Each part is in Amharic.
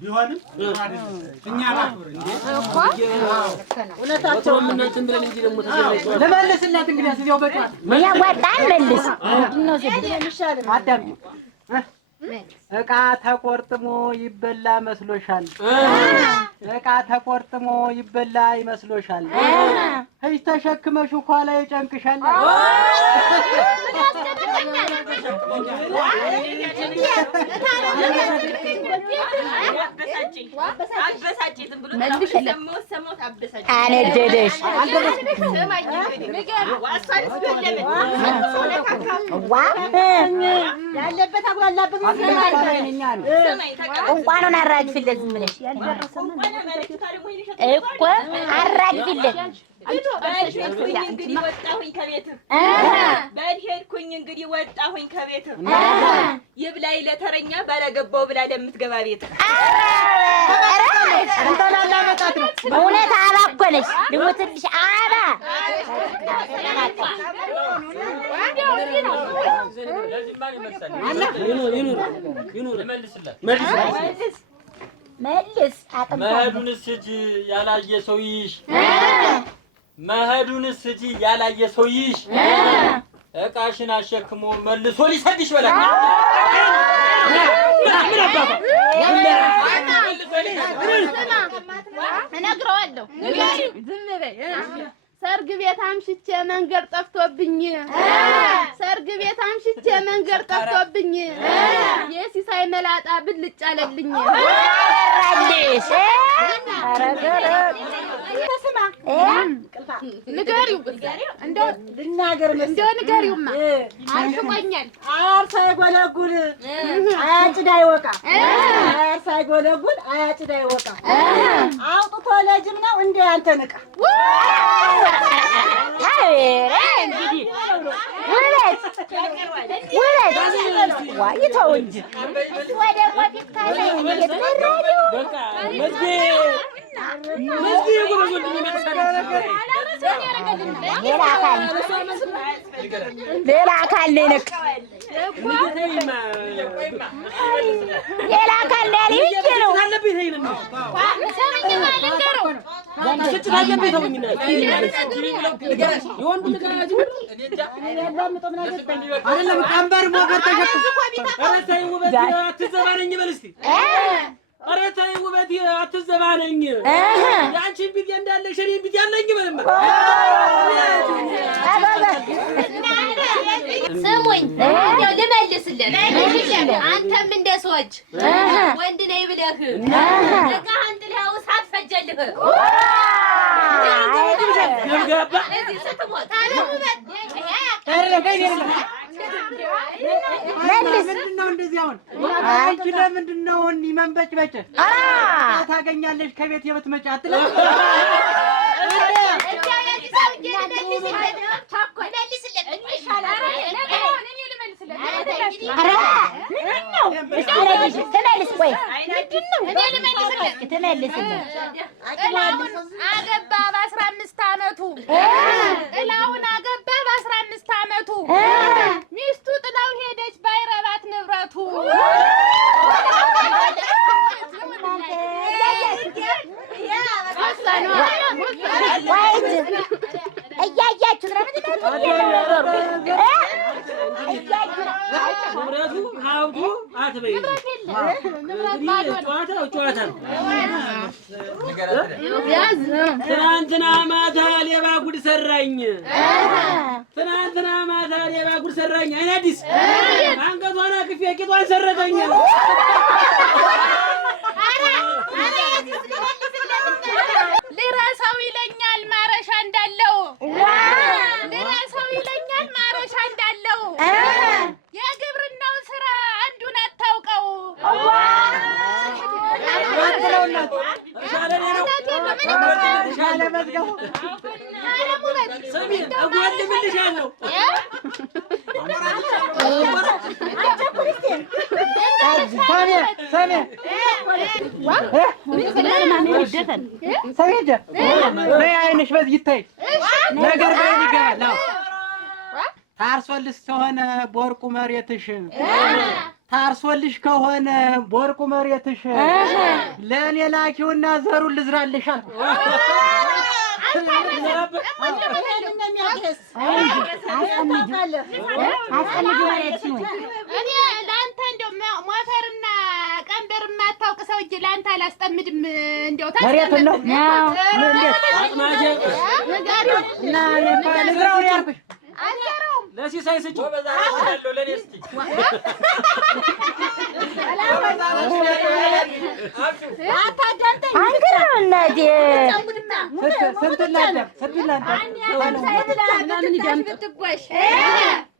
ቢሆንም እኛ ባክብር እንዴ እኮ እውነታቸው ምን እንትን እንጂ ደግሞ ለመለስላት እንግዲህ እዚያው በቃ ምን ያዋጣል መልስ ነው ይሻል አዳም እቃ ተቆርጥሞ ይበላ መስሎሻል እቃ ተቆርጥሞ ይበላ ይመስሎሻል እይ ተሸክመሽ ኋላ ይጨንቅሻል አነደደሽ ያለበት አጓላበት እንኳን አራግፊለት ዝም ብለሽ እኮ አራግፊለት እንግዲህ ወጣሁኝ ከቤትህ በልሄድኩኝ እንግዲህ ወጣሁኝ ከቤትህ ይብላኝ ለተረኛ ባላገባው ብላ ለምትገባ ቤትህ እውነት አባ እኮ ነሽ ልሙትልሽ አባ መልስ መሄዱንስ እጂ ያላየ ሰውይሽ መሄዱንስ እጂ ያላየ ሰውይሽ እቃሽን አሸክሞ መልሶ ሊሰድሽ በላ ምን አባባ እነግረዋለሁ ዝም በይ ሰርግ ቤት አምሽቼ መንገድ ጠፍቶብኝ ሰርግ ቤት አምሽቼ መንገድ ጠፍቶብኝ የሲሳይ መላጣ ብልጭ አለልኝ አራዲስ አረገረ ተስማ ንገሪው እንደው ልናገር እንደው ንገሪውማ አልቆኛል አርሳ ይጎለጉል አያጭዳ ይወቃ አርሳ ይጎለጉል አያጭዳ ይወቃ አውጥቶ ለጅም ነው እንደ አንተ ንቃ እንግዲህ ውለት ዋይተው እንጂ ወደ ሞፊት ካለ በቃ መዝጊያ ጎበዞልኝ ሌላ አካል ነው ነክ ሌላ አካል ነው ልጅ ነው አለብኝ ተይነማ ሰምኝ ማለንገረው ስጭት አለብኝ ተውኝና ይወንድ ልጅ አይደለም ቀንበር ሞገር ተሸክሞ ኧረ ተይ ውበት አትዘባነኝ በል እስኪ ኧረ ተይ ውበት አትዘባነኝ የአንቺን ቢጤ እንዳለሽ እኔን ቢጤ አለኝ በልማ ስሙኝ እንደው ልመልስለት አንተም እንደ ሰዎች ወንድ ነኝ ብለህ እቃህን ጥለኸው ሳትፈጀልህ ገባ እዚህ ስትሞት አለ ውበት ምንድን ነው እንደዚህ አሁን አንቺ ለምንድን ነው መንበጭበጭ ታገኛለሽ ከቤት የምትመጪ አትለም አገባ በ15 ዓመቱ ጥላውን አገባ በ15 ዓመቱ ሚስቱ ጥላው ሄደች ባይረባት ንብረቱ እያያችሁ ንብረቱ ሀብቱ አትበይ ጨዋታ ነው ትናንትና ማታ ሌባ ጉድ ሰራኝ ትናንትና ማታ ሌባ ጉድ ሰራኝ አይን አዲስ አንገቷን አቅፌ ቂጧን ሰረቀኝ ልረሳው ይለኛል ማረሻ እንዳለው ልረሳው ይለኛል ማረሻ እንዳለው የግብርናው ስራ አንዱን አታውቀው አይንሽ በዚህ ይታይ ነገር በዚህ ይገባል ታርሶልስ ከሆነ ቦርቁ መሬትሽ ታርሶልሽ ከሆነ ቦርቁ መሬትሽ ለእኔ ላኪውና ዘሩን ልዝራልሽ አልኩ። እኔ ለአንተ እንደው ሞተርና ቀንበር የማታውቅ ሰውዬ ለአንተ አላስጠምድም። እንደው መሬቱን ነው ልዝራውን ያልኩሽ። ለሲሳይ ስጪው ለእኔ እስኪ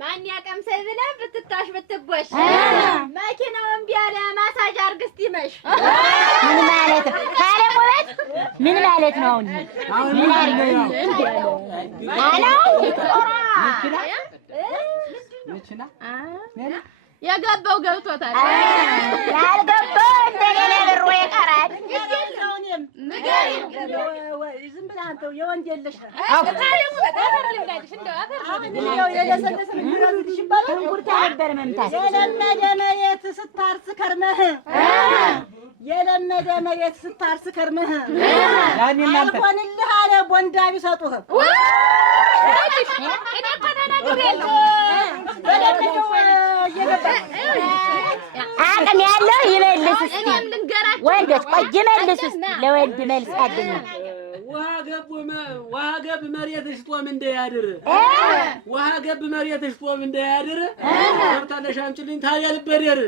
ማን ያቀምሰኝ ብለህ ብትታሽ ብትጎሽ መኪናው እምቢ አለ ማሳጅ አድርግ እስቲ መሽ ምን ማለት ነው? ካለም ውበት ምን ማለት ነው? አሁን ምን አድርገው የገባው ገብቶታል። ያልገባው እንደኔ ብሮ ይቀራል። ዝም ብለህ አንተው የወንድ የለሽ የለመደ መሬት ስታርስ ከርመህ የለመደ መሬት ስታርስ ከርመህ አልሆንልህ አለ ቦንዳ ቢሰጡህ አቅም ያለው ይመልስ እስቲ ወንዶች ቆይ ይመልሱ እስቲ ለወንድ መልስ አለኝ። ውሃ ገብ መሬትሽ ጦም እንዳያድር ውሃ ገብ መሬትሽ ጦም እንዳያድር ሰርታለሽ አምጪልኝ ታዲያ ልበደር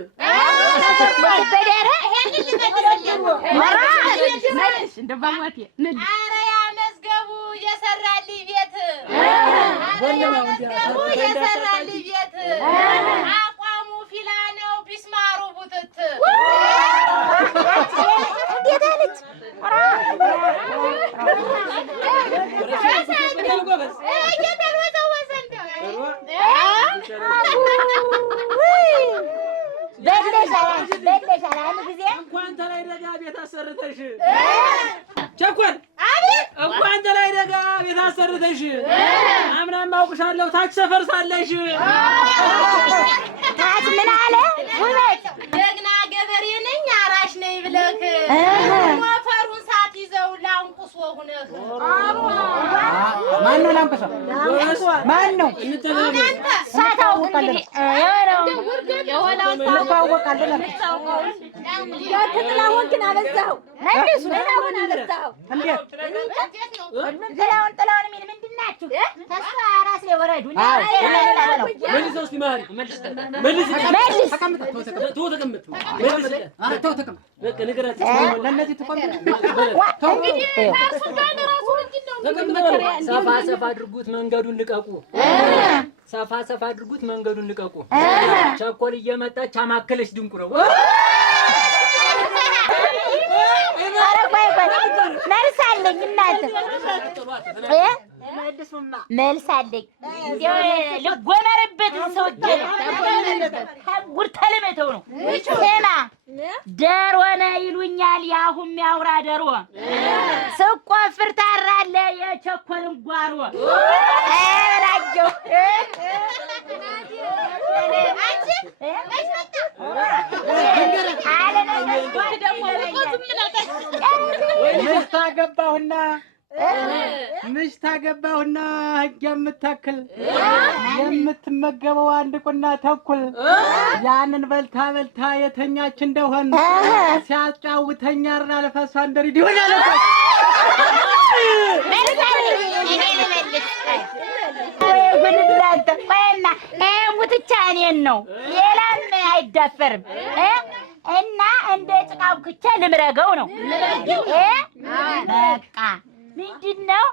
ኧረ ያ መዝገቡ የሰራልኝ ቤት የሰራልኝ ቤት አቋሙ ፊላ ነው ቢስማሩ ቡትት እንዴት አለች? በለሻል አንድ ጊዜ እንኳን ተላይ ደጋ ቤት አሰርተሽ ቸኮል እንኳን ተላይ ደጋ ቤት አሰርተሽ አምናም አውቅሻለሁ ታች ሰፈር ሳለሽ ታች ምን አለ ውበት ደግና ገበሬ ነኝ አራሽ ነኝ ብለህ ሞፈሩን ሳትይዘው ላንቁስ ወሁነህ ማን ነው ላንቁሰው? ማን ነው? ሳታውቅ እንግዲህ ጥላሁን ግን አበዛኸው። መልሱ ጥላሁን አበዛኸው። ጥላሁን የሚል ምንድን ናችሁ? ተስፋ ራስ ላይ ወረዱ። መልስ እስኪ ማሪ መልስ ተቀመጥ በቃ ንገራት ለእነዚህ ሰፋ ሰፋ አድርጉት መንገዱን ልቀቁ። ሰፋ ሰፋ አድርጉት መንገዱን ልቀቁ። ቸኮል እየመጣች አማከለች ድንቁ ነው። ኧረ ቆይ መልስ አለኝ እናንተ መልስ አለኝ። እንደው ልጎመርበት ሰውዬ ጉድ ተለመተው ነው። ስማ ደሮ ነህ ይሉኛል ያሁም ያውራ ደሮ ስቆፍር ታራለህ የቸኮልን ጓሮ እላቸው ምሽት አገባሁና ህግ የምታክል የምትመገበው አንድ ቁና ተኩል ያንን በልታ የተኛች እንደሆን ሲያጫውተኛ አልፈሷ እንደሪድ ይሆናል። ቆይና ሙትቻ እኔን ነው ሌላም አይዳፈርም እና እንደ ጭቃው ክቼ ልምረገው ነው በቃ ምንድን ነው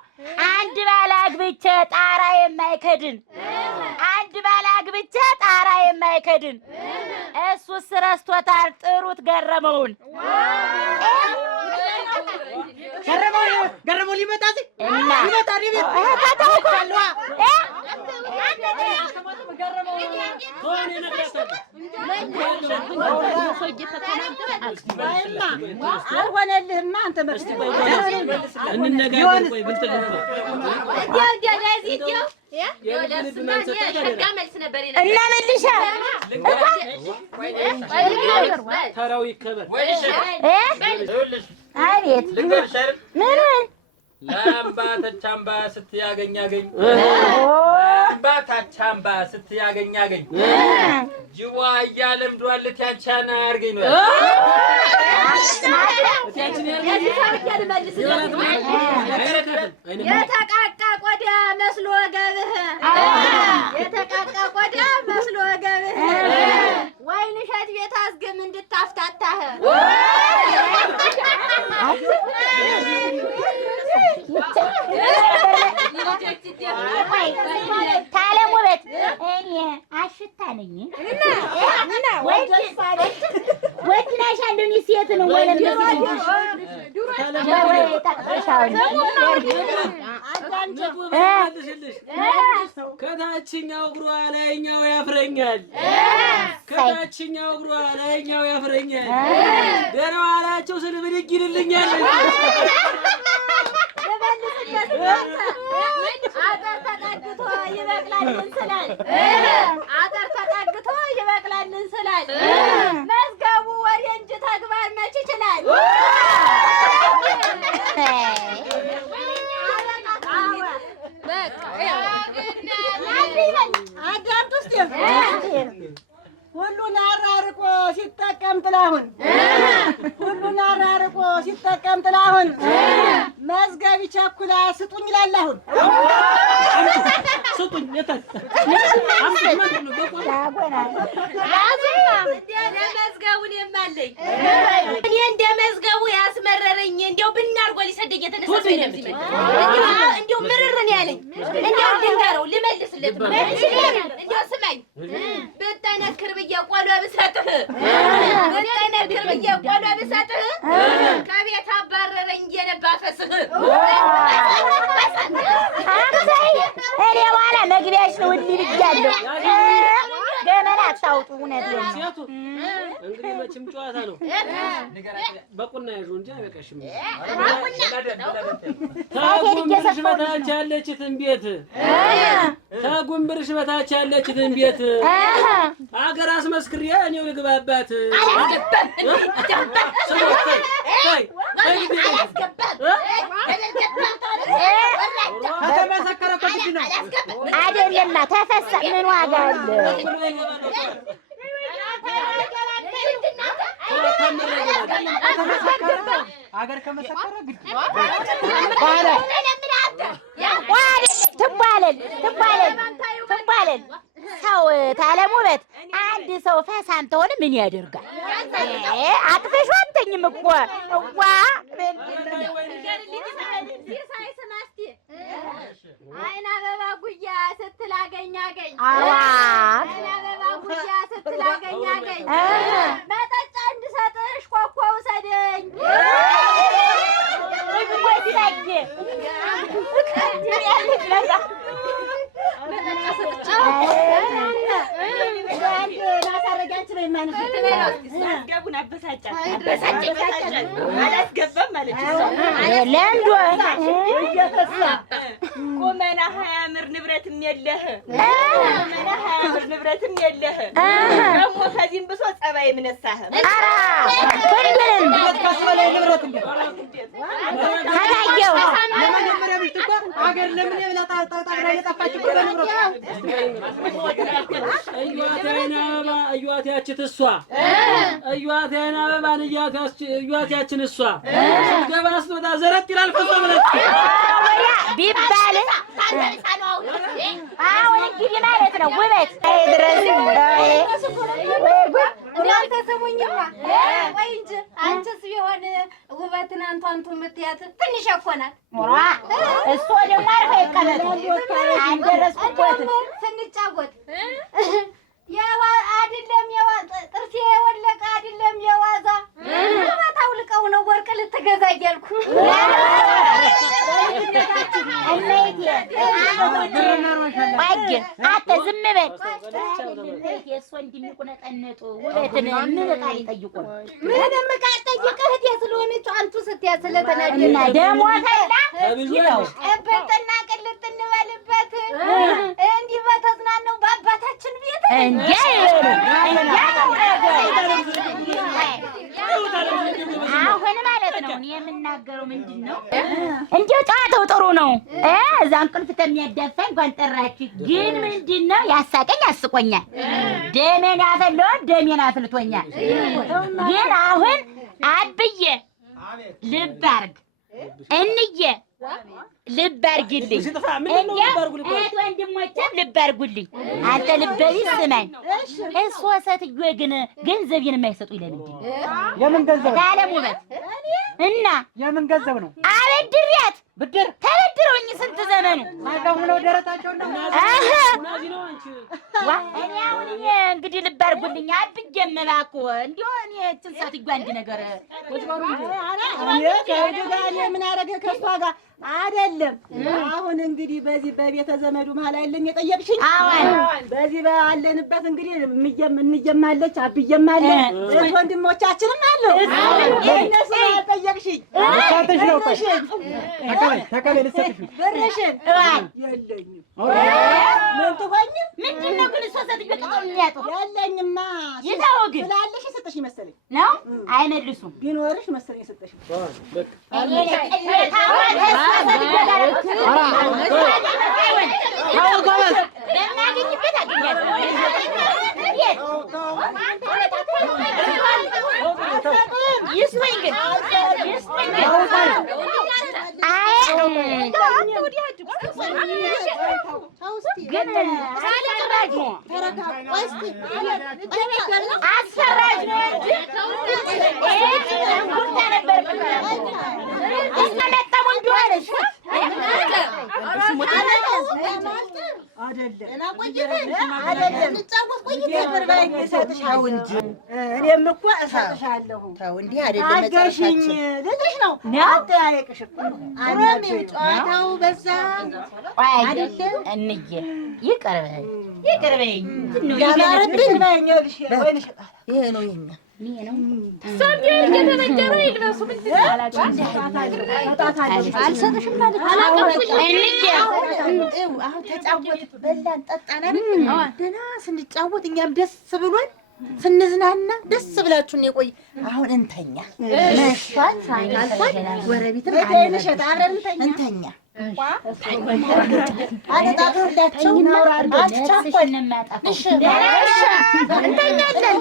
አንድ ባል አግብቼ ጣራ የማይከድን አንድ ባል አግብቼ ጣራ የማይከድን እሱስ ረስቶታል ጥሩት ገረመውን ገረመው ሊመጣ ሲል አልሆነልህማ እሱማ አንተ መስቲ ቆይ እንነጋገር። ቆይ ብልጥግና እና መልሻ ተራው ይከበር። አቤት ምን ለአምባተቻምባ ስትያገኛገኝ አምባታቻምባ ስትያገኛገኝ ጅዋ እያለምዷለት ያቻና አርገኝ ነው የተቃቃ ቆዳ መስሎ ወገብህ የተቃቃ ቆዳ መስሎ ወገብህ ወይን እሸት ቤት አዝግም እንድታፍታታህ ታለም ውበት እኔ አሽታ ነኝ ወንድ ነሽ አንዱን ሴት ነው ወለም ከታችኛው እግሯ ላይኛው ያፍረኛል ከታችኛው እግሯ ላይኛው ያፍረኛል ደህና ዋላቸው ስል ብድግ ይልልኛል አጠር ተጠግቶ ይበቅላል እንስላል አጠር ተጠግቶ ይበቅላል እንስላል መዝገቡ ወሬ እንጂ ተግባር መች ይችላል አዳምጡ እስኪ ሁሉን አራርቆ ሲጠቀም ጥላሁን ሁሉን አራርቆ ሲጠቀም ጥላሁን መዝገብ ይቸኩላ ስጡኝ ይላል አሁን ስጡኝ የታል መዝገቡን የማለኝ እኔ እንደ መዝገቡ ያስመረረኝ እንደው ብናርጎ ሊሰደኝ የተነሳ ሰው የለም ሲመጣ እንደው ምርር ነው ያለኝ እንደው ድንጋረው ልመልስለት እንደው ስማኝ ብጠነክር ብዬ ቆሎ ብሰጥህ ብጠነክር ብዬ ቆሎ ብሰጥህ ከቤት አባረረኝ የነባ ፈስህ እኔ በኋላ መግቢያሽ ነው እንዲህ ብያለሁ ገመና አታውጡ እውነት ነው ሲያቱ እንግዲህ መቼም ጨዋታ ነው በቁና ያዡ እንጂ አይበቃሽም ታጉምብርሽ በታች ያለችትን ቤት ታጉምብርሽ በታች ያለችትን ቤት አገር አስመስክሬ እኔው ልግባባት አይደለማ ተፈሳ ምን ዋጋ አለው አገር ከመሰከረ ግድ ትባለል ሰው ታለም ውበት አንድ ሰው ፈሳም ተሆነ ምን ያደርጋል? አጥፈሽ አትተኝም እኮ ዋ አይን አበባ ጉያ ስትል አገኝ አይን አበባ ጉያ ስትል አገኝ መጠጫ እንድሰጥሽ ኮኮ ውሰደኝ መዝገቡን አበሳጫት አላስገባም ማለት ለምዶ እየፈሳ ቁመና ሀያምር ንብረትም የለህ ቁመና ሀያምር ንብረትም የለህ ደግሞ ከዚህም ብሶ ጸባይ ምነሳህ ከስበላይ ንብረት እንዴ ታላየው ለመጀመሪያ ብቻ አገር ለምን የብላጣ ጠቅራ የጠፋች እኮ በንብረት እዩዋት ያችት እሷ እዩዋት አይና አበባን እዩዋት ያችን እሷ ስትገባ ስትወጣ ዘረት ይላል ፈሶ ማለት ቢባል አሁን እንግዲህ ማለት ነው ውበት ድረስ እናንተ ስሙኝማ ወይ እንጂ አንቺስ ቢሆን ውበትን አንቱ የምትያት ትንሽ እኮ ናት እሱ ደግሞ አርፈ ይቀመጥ አንደረስኩበትም ስንጫወት አይደለም ጥርሴ የወለቀ አይደለም የዋዛ ውበት አውልቀው ነው ወርቅ ልትገዛ እያልኩ እመይቴ አንተ ዝም በል። የእሷ እንደሚቁነጠነጡ ውበትን ምን ዕቃ ሊጠይቁ ነው? ምንም ዕቃ ጠይቀህ እህቴ ስለሆነች አንቱ ስትያ ስለተናደድኩ እና ደግሞ ተላ እበትና ቅልጥ እንበልበት እንዲህ በተዝናነው በአባታችን ቤት እንዴ አሁን ማለት ነው የምናገረው ምንድን ነው? እንዲያው ጨዋታው ጥሩ ነው። እዛ እንቅልፍ ከሚያዳፋኝ እንኳን ጠራችሁ። ግን ምንድን ነው ያሳቀኝ አስቆኛል። ደሜን ያፈለውን ደሜን አፍልቶኛል። ግን አሁን አብዬ ልብ አድርግ እንዬ ልብ አድርግልኝ። እህት ወንድሞቼም ልብ አድርጉልኝ። አንተ ልብ ቢስ ስማኝ። እሷ ሴትዮ ግን ገንዘቤን የማይሰጡኝ ለምንድን ነው? የምን ገንዘብ? ከዓለም ውበት እና የምን ገንዘብ ነው? አበድሪያት ብድር ተበድረውኝ ስንት ዘመኑ ማዳው ነው ደረታቸው ነው። እኔ አሁን እንግዲህ ልብ አድርጉልኝ። አብዬም እባክዎ እንዲሁ እኔ እችን ሴትዮ አንድ ነገር ምን አደረገ ከእሷ ጋር አይደለም። አሁን እንግዲህ በዚህ በቤተ ዘመዱ መሀል አይደለም የጠየቅሽኝ? በዚህ ባለንበት እንግዲህ እንጀማለች አብዬም አለ ወንድሞቻችንም አሉ። እነሱ ጠየቅሽኝ ልሰጥሽ ነው። ተቀበል ልሰጥሽ ብርሽን የለኝም። ምን ትሆኝ? ምንድን ነው ግን እሷ ሴትዮ ቅጠል የሚያጡ የለኝማ ይተው ግን ስላለሽ የሰጠሽ መሰለኝ ነው። አይመልሱም። ቢኖርሽ መሰለኝ የሰጠሽ እኔም እኮ እሰጥሻለሁ። አገርሽኝ ልልሽ ነው። አጠያየቅሽ እኮ ጨዋታው በዛ አይደለም። እንዬ ይቅር በይኝ፣ ይቅር በይኝ። ያማረብኝ ባይኛልሽ ወይን ይሸጣል። ይሄ ነው የኛ ሰምየል እየተነገረ ይልበሱ ምንድን ነው አልሰጥሽም ማለት አሁን ተጫወት በላን ጠጣን አይደል? ደህና ስንጫወት እኛም ደስ ብሎን ስንዝናና ደስ ብላችሁ ነው የቆይ። አሁን እንተኛ መሽቷል። ሳይንሳል ጎረቤትም አይነሸት አብረን እንተኛ አጣጣላችሁ እንተኛለን።